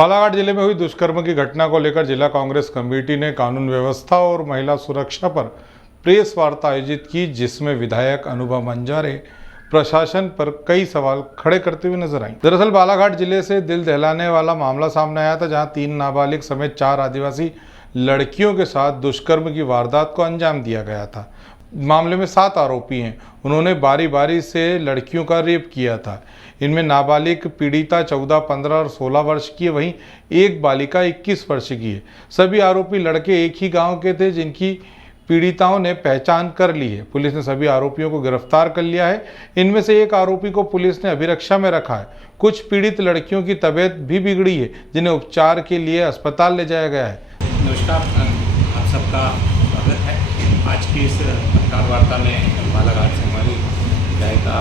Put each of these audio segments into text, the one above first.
बालाघाट जिले में हुई दुष्कर्म की घटना को लेकर जिला कांग्रेस कमेटी ने कानून व्यवस्था और महिला सुरक्षा पर प्रेस वार्ता आयोजित की, जिसमें विधायक अनुभव मंजारे प्रशासन पर कई सवाल खड़े करते हुए नजर आई। दरअसल बालाघाट जिले से दिल दहलाने वाला मामला सामने आया था, जहां 3 नाबालिग समेत 4 आदिवासी लड़कियों के साथ दुष्कर्म की वारदात को अंजाम दिया गया था। मामले में 7 आरोपी हैं। उन्होंने बारी बारी से लड़कियों का रेप किया था। इनमें नाबालिग पीड़िता 14, 15 और 16 वर्ष की है, वहीं एक बालिका 21 वर्ष की है। सभी आरोपी लड़के एक ही गांव के थे, जिनकी पीड़िताओं ने पहचान कर ली है। पुलिस ने सभी आरोपियों को गिरफ्तार कर लिया है। इनमें से एक आरोपी को पुलिस ने अभिरक्षा में रखा है। कुछ पीड़ित लड़कियों की तबीयत भी बिगड़ी है, जिन्हें उपचार के लिए अस्पताल ले जाया गया है। नमस्कार, आप सबका स्वागत है। आज की इस पत्रकार वार्ता में बालाघाट से हमारी विधायिका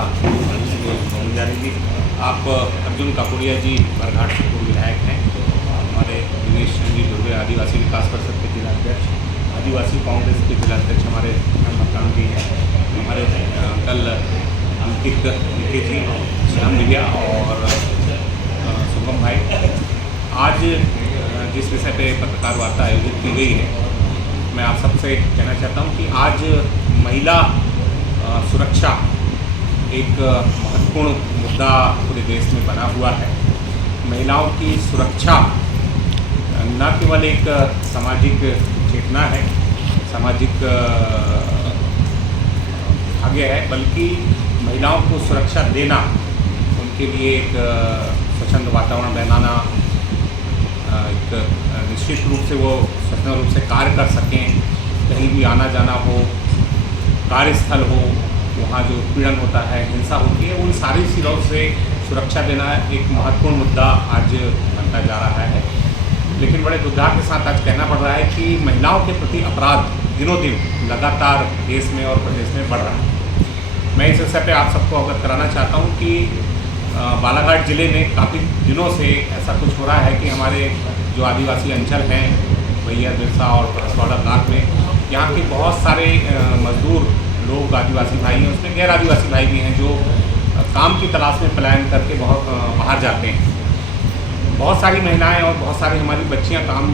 मंजारी जी, आप अर्जुन काकोड़िया जी बरघाट से पूर्व विधायक हैं, हमारे दिनेश जी दुर्गे आदिवासी विकास परिषद के जिलाध्यक्ष, आदिवासी कांग्रेस के जिलाध्यक्ष हमारे मकान जी हैं, हमारे कल अंकित निके जी, श्याम दिव्या और शुभम भाई। आज जिस विषय पे पत्रकार वार्ता आयोजित की गई है, मैं आप सबसे कहना चाहता हूं कि आज महिला सुरक्षा एक महत्वपूर्ण मुद्दा पूरे देश में बना हुआ है। महिलाओं की सुरक्षा न केवल एक सामाजिक चेतना है, सामाजिक भाग्य है, बल्कि महिलाओं को सुरक्षा देना, उनके लिए एक स्वच्छंद वातावरण बनाना, एक निश्चित रूप से वो स्वतंत्र रूप से कार्य कर सकें, कहीं भी आना जाना हो, कार्यस्थल हो, वहाँ जो उत्पीड़न होता है, हिंसा होती है, उन सारी चीज़ों से सुरक्षा देना एक महत्वपूर्ण मुद्दा आज बनता जा रहा है। लेकिन बड़े दुर्भाग्य के साथ आज कहना पड़ रहा है कि महिलाओं के प्रति अपराध दिनों दिन लगातार देश में और प्रदेश में बढ़ रहा है। मैं इस विषय पर आप सबको अवगत कराना चाहता हूँ कि बालाघाट ज़िले में काफ़ी दिनों से ऐसा कुछ हो रहा है कि हमारे जो आदिवासी अंचल हैं, भैया बिरसा और परसवाड़ा ब्लॉक में, यहाँ के बहुत सारे मजदूर लोग आदिवासी भाई हैं, उसमें गैर आदिवासी भाई भी हैं, जो काम की तलाश में पलायन करके बहुत बाहर जाते हैं। बहुत सारी महिलाएं और बहुत सारी हमारी बच्चियां काम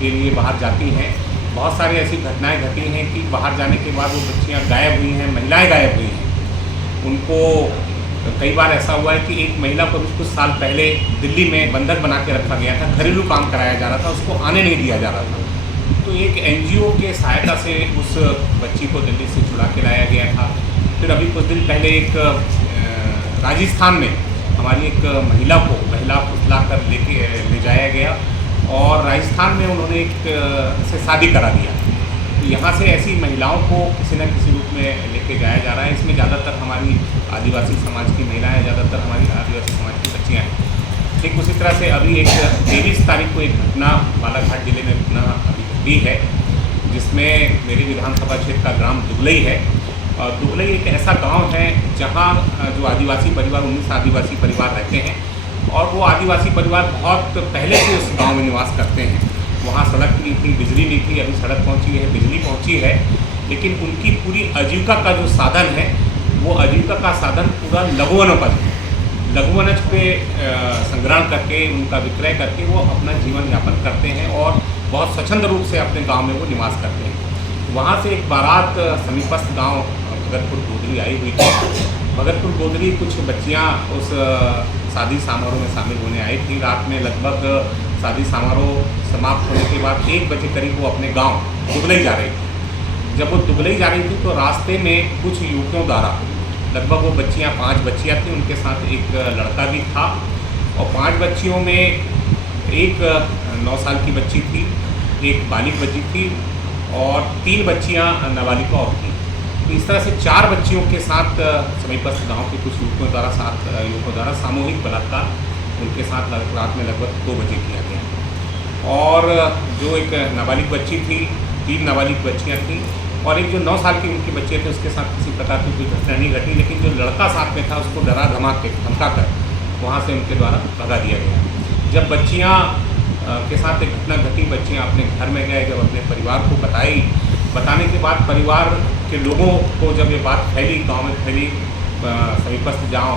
के लिए बाहर जाती हैं। बहुत सारी ऐसी घटनाएं घटी हैं कि बाहर जाने के बाद वो बच्चियां गायब हुई हैं, महिलाएं गायब हुई हैं। उनको कई बार ऐसा हुआ है कि एक महिला को कुछ साल पहले दिल्ली में बंधक बना के रखा गया था, घरेलू काम कराया जा रहा था, उसको आने नहीं दिया जा रहा था। तो एक NGO के सहायता से उस बच्ची को दिल्ली से छुड़ा के लाया गया था। फिर अभी कुछ दिन पहले एक राजस्थान में हमारी एक महिला पुतला कर ले जाया गया और राजस्थान में उन्होंने एक से शादी करा दिया। तो यहाँ से ऐसी महिलाओं को किसी न किसी रूप में लेके जाया जा रहा है। इसमें ज़्यादातर हमारी आदिवासी समाज की महिलाएं, ज़्यादातर हमारी आदिवासी समाज की बच्चियाँ हैं। ठीक उसी तरह से अभी एक 23 तारीख को एक घटना बालाघाट जिले में घटना अभी हुई है, जिसमें मेरी विधानसभा क्षेत्र का ग्राम दुगलई है। और दुगलई एक ऐसा गांव है जहां जो आदिवासी परिवार, 19 आदिवासी परिवार रहते हैं, और वो आदिवासी परिवार बहुत पहले से उस गांव में निवास करते हैं। वहाँ सड़क नहीं थी, बिजली नहीं थी, अभी सड़क पहुँची है, बिजली पहुँची है, लेकिन उनकी पूरी आजीविका का जो साधन है, वो आजीविका का साधन पूरा लघु वनोपज है। लघु वनज पे संग्रहण करके, उनका विक्रय करके वो अपना जीवन यापन करते हैं और बहुत स्वच्छंद रूप से अपने गांव में वो निवास करते हैं। वहाँ से एक बारात समीपस्थ गांव भगतपुर गोदरी आई हुई थी। भगतपुर गोदरी कुछ बच्चियाँ उस शादी समारोह में शामिल होने आई थी। रात में लगभग शादी समारोह समाप्त होने के बाद 1 बजे करीब वो अपने गाँव दुगलई जा रही थी। जब वो दुगलई जा रही थी तो रास्ते में कुछ युवकों द्वारा, लगभग वो बच्चियाँ 5 बच्चियाँ थीं, उनके साथ एक लड़का भी था, और 5 बच्चियों में एक 9 साल की बच्ची थी, एक बालिग बच्ची थी और 3 बच्चियाँ नाबालिग और थीं। तो इस तरह से 4 बच्चियों के साथ समीपस्थ गांव के कुछ युवकों द्वारा सामूहिक बलात्कार उनके साथ रात में लगभग 2 बजे किया गया। और जो एक नाबालिग बच्ची थी, 3 नाबालिग बच्चियाँ थीं और एक जो 9 साल की उनके बच्चे थे, उसके साथ किसी प्रकार की कोई घटना नहीं घटी, लेकिन जो लड़का साथ में था उसको धमका कर वहाँ से उनके द्वारा भगा दिया गया। जब बच्चियाँ के साथ एक घटना घटी, बच्चियाँ अपने घर में गए, जब अपने परिवार को बताने के बाद परिवार के लोगों को जब ये बात फैली, गांव में फैली, समीपस्थ जहाँ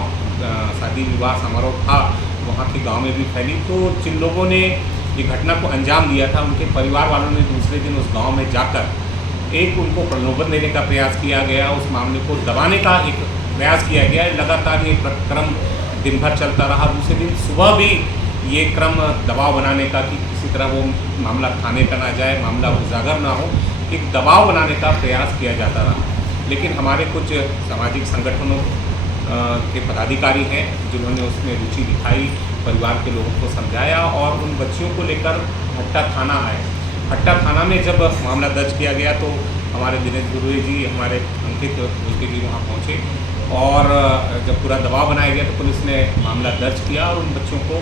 शादी विवाह समारोह था वहाँ के गांव में भी फैली। तो जिन लोगों ने ये घटना को अंजाम दिया था, उनके परिवार वालों ने दूसरे दिन उस गांव में जाकर एक उनको प्रलोभन देने का प्रयास किया गया, उस मामले को दबाने का एक प्रयास किया गया। लगातार ये क्रम दिन भर चलता रहा। दूसरे दिन सुबह भी ये क्रम दबाव बनाने का कि किसी तरह वो मामला थाने का ना जाए, मामला उजागर ना हो, एक दबाव बनाने का प्रयास किया जाता रहा। लेकिन हमारे कुछ सामाजिक संगठनों के पदाधिकारी हैं जिन्होंने उसमें रुचि दिखाई, परिवार के लोगों को समझाया और उन बच्चियों को लेकर हट्टा थाना आए। हट्टा थाना में जब मामला दर्ज किया गया तो हमारे दिनेश गुरुए जी, हमारे अंकित उनके जी वहाँ पहुँचे और जब पूरा दबाव बनाया गया तो पुलिस ने मामला दर्ज किया और उन बच्चों को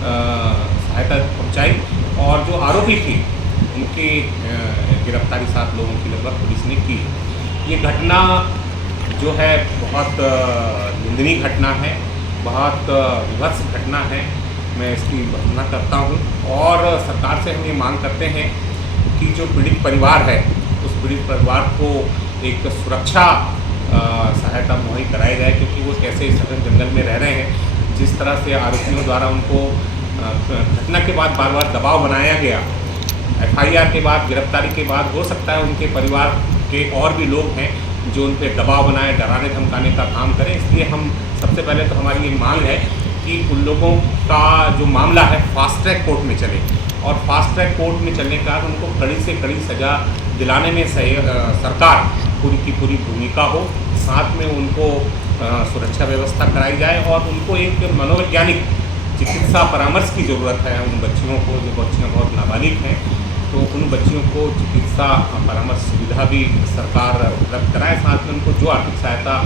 सहायता पहुँचाई और जो आरोपी थी उनकी गिरफ्तारी 7 लोगों की लगभग पुलिस ने की। ये घटना जो है बहुत निंदनीय घटना है, बहुत विभत्स घटना है। मैं इसकी वंदना करता हूँ और सरकार से हम ये मांग करते हैं कि जो पीड़ित परिवार है उस पीड़ित परिवार को एक सुरक्षा सहायता मुहैया कराई जाए, क्योंकि वो कैसे सघन जंगल में रह रहे हैं। जिस तरह से आरोपियों द्वारा उनको घटना के बाद बार बार दबाव बनाया गया, FIR के बाद, गिरफ्तारी के बाद, हो सकता है उनके परिवार के और भी लोग हैं जो उन पर दबाव बनाए, डराने धमकाने का काम करें। इसलिए हम सबसे पहले तो हमारी ये मांग है कि उन लोगों का जो मामला है फास्ट ट्रैक कोर्ट में चले और फास्ट ट्रैक कोर्ट में चलने के बाद उनको कड़ी से कड़ी सज़ा दिलाने में सरकार पूरी की पूरी भूमिका हो। साथ में उनको सुरक्षा व्यवस्था कराई जाए और उनको एक मनोवैज्ञानिक चिकित्सा परामर्श की ज़रूरत है। उन बच्चियों को, जो बच्चियाँ बहुत नाबालिग हैं, तो उन बच्चियों को चिकित्सा परामर्श सुविधा भी सरकार उपलब्ध कराए। साथ में उनको जो आर्थिक सहायता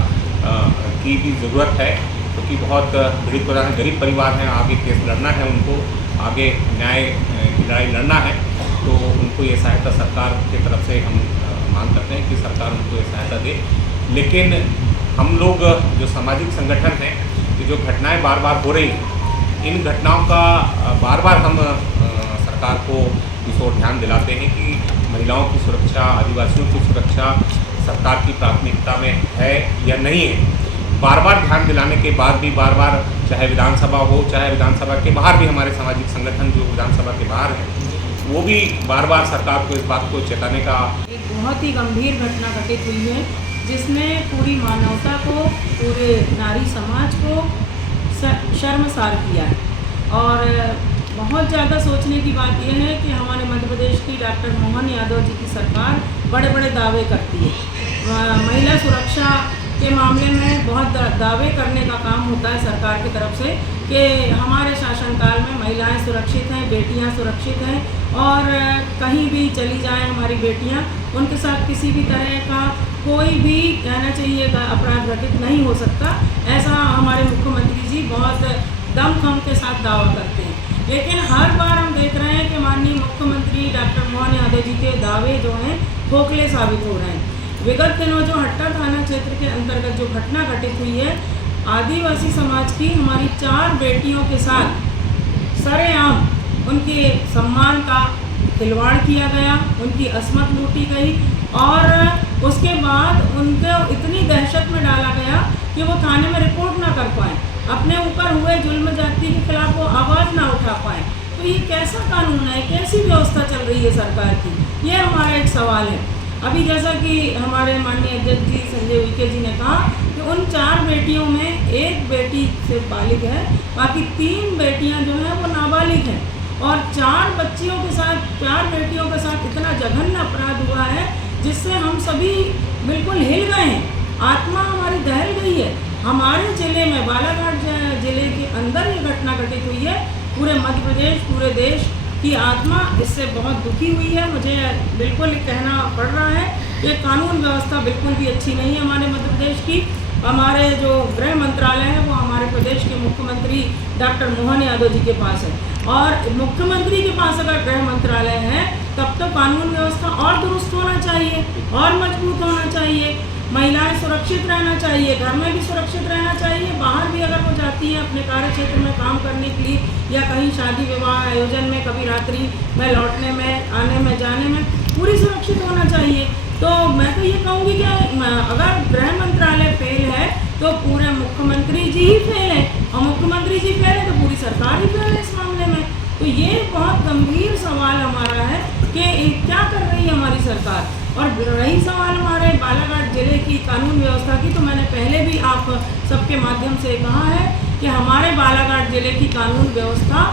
की भी ज़रूरत है, क्योंकि बहुत पीड़ित परिवार हैं, गरीब परिवार हैं, आगे केस लड़ना है, उनको आगे न्याय की लड़ाई लड़ना है, तो उनको ये सहायता सरकार की तरफ से हम मांग करते हैं कि सरकार उनको ये सहायता दे। लेकिन हम लोग जो सामाजिक संगठन हैं, ये जो घटनाएं बार बार हो रही हैं, इन घटनाओं का बार बार हम सरकार को इस ओर ध्यान दिलाते हैं कि महिलाओं की सुरक्षा, आदिवासियों की सुरक्षा सरकार की प्राथमिकता में है या नहीं है। बार बार ध्यान दिलाने के बाद भी बार बार, चाहे विधानसभा हो, चाहे विधानसभा के बाहर भी हमारे सामाजिक संगठन जो विधानसभा के बाहर हैं, वो भी बार बार सरकार को इस बात को चेताने का। एक बहुत ही गंभीर घटना घटित हुई है जिसमें पूरी मानवता को, पूरे नारी समाज को शर्मसार किया है। और बहुत ज़्यादा सोचने की बात यह है कि हमारे मध्य प्रदेश की डॉक्टर मोहन यादव जी की सरकार बड़े बड़े दावे करती है। महिला सुरक्षा के मामले में बहुत दावे करने का काम होता है सरकार की तरफ से कि हमारे शासनकाल में महिलाएं सुरक्षित हैं, बेटियां सुरक्षित हैं और कहीं भी चली जाएं हमारी बेटियां, उनके साथ किसी भी तरह का कोई भी, कहना चाहिए, अपराध घटित नहीं हो सकता। ऐसा हमारे मुख्यमंत्री जी बहुत दमखम के साथ दावा करते हैं। लेकिन हर बार हम देख रहे हैं कि माननीय मुख्यमंत्री डॉक्टर मोहन यादव जी के दावे जो हैं खोखले साबित हो रहे हैं। विगत दिनों जो हट्टा थाना क्षेत्र के अंतर्गत जो घटना घटित हुई है, आदिवासी समाज की हमारी 4 बेटियों के साथ सरेआम उनके सम्मान का खिलवाड़ किया गया, उनकी असमत लूटी गई और उसके बाद उनको इतनी दहशत में डाला गया कि वो थाने में रिपोर्ट ना कर पाए, अपने ऊपर हुए जुल्म जाति के खिलाफ वो आवाज़ ना उठा पाए। तो ये कैसा कानून है, कैसी व्यवस्था चल रही है सरकार की, ये हमारा एक सवाल है। अभी जैसा कि हमारे माननीय अध्यक्ष जी संजय उइके जी ने कहा कि उन 4 बेटियों में 1 बेटी सिर्फ बालिग है, बाकी 3 बेटियां जो हैं वो नाबालिग हैं और 4 बच्चियों के साथ, 4 बेटियों के साथ इतना जघन्य अपराध हुआ है जिससे हम सभी बिल्कुल हिल गए हैं, आत्मा हमारी दहल गई है। हमारे ज़िले में, बालाघाट ज़िले के अंदर ये घटना घटित हुई है। पूरे मध्य प्रदेश, पूरे देश की आत्मा इससे बहुत दुखी हुई है। मुझे बिल्कुल कहना पड़ रहा है कि कानून व्यवस्था बिल्कुल भी अच्छी नहीं है हमारे मध्य प्रदेश की। हमारे जो गृह मंत्रालय है वो हमारे प्रदेश के मुख्यमंत्री डॉक्टर मोहन यादव जी के पास है और मुख्यमंत्री के पास अगर गृह मंत्रालय है तब तो कानून व्यवस्था और दुरुस्त होना चाहिए और मजबूत होना चाहिए। महिलाएं सुरक्षित रहना चाहिए, घर में भी सुरक्षित रहना चाहिए, बाहर भी अगर वो जाती हैं अपने कार्य क्षेत्र में काम करने के लिए या कहीं शादी विवाह आयोजन में, कभी रात्रि में लौटने में, आने में, जाने में पूरी सुरक्षित होना चाहिए। तो मैं तो ये कहूँगी कि अगर गृह मंत्रालय फेल है तो पूरे मुख्यमंत्री जी ही फेल हैं और मुख्यमंत्री जी फेल है तो पूरी सरकार ही फेल है इस मामले में। तो ये बहुत गंभीर सवाल हमारा है कि क्या कर रही है हमारी सरकार। और रही सवाल हमारे बालाघाट जिले की कानून व्यवस्था की, तो मैंने पहले भी आप सबके माध्यम से कहा है कि हमारे बालाघाट जिले की कानून व्यवस्था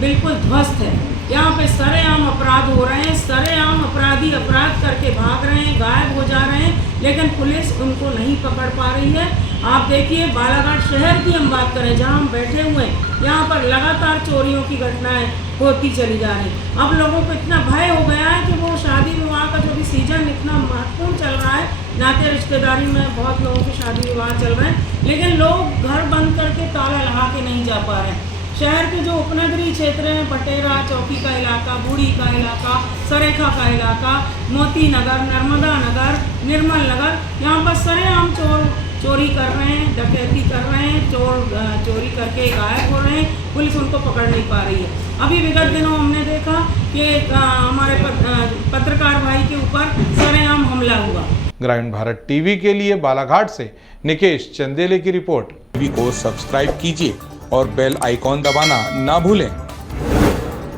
बिल्कुल ध्वस्त है। यहाँ पे सरेआम अपराध हो रहे हैं, सरेआम अपराधी अपराध करके भाग रहे हैं, गायब हो जा रहे हैं, लेकिन पुलिस उनको नहीं पकड़ पा रही है। आप देखिए बालाघाट शहर की हम बात करें, जहाँ हम बैठे हुए हैं, यहाँ पर लगातार चोरियों की घटनाएं होती चली जा रही। अब लोगों को इतना भय हो गया है कि वो शादी विवाह का जो भी सीजन इतना महत्वपूर्ण चल रहा है, नाते रिश्तेदारी में बहुत लोगों के शादी विवाह चल रहे हैं, लेकिन लोग घर बंद करके ताला लगा के नहीं जा पा रहे हैं। शहर के जो उपनगरीय क्षेत्र हैं, पटेरा चौकी का इलाका, बूढ़ी का इलाका, सरेखा का इलाका, मोती नगर, नर्मदा नगर, निर्मल नगर, यहाँ पर सरेआम चोरी कर रहे हैं, डकैती कर रहे हैं, चोरी करके गायब हो रहे हैं, पुलिस उनको पकड़ नहीं पा रही है। अभी विगत दिनों हमने देखा कि हमारे पत्रकार भाई के ऊपर सरेआम हमला हुआ। ग्रामीण भारत टीवी के लिए बालाघाट से निकेश चंदेले की रिपोर्ट। टीवी को सब्सक्राइब कीजिए और बेल आइकॉन दबाना ना भूलें।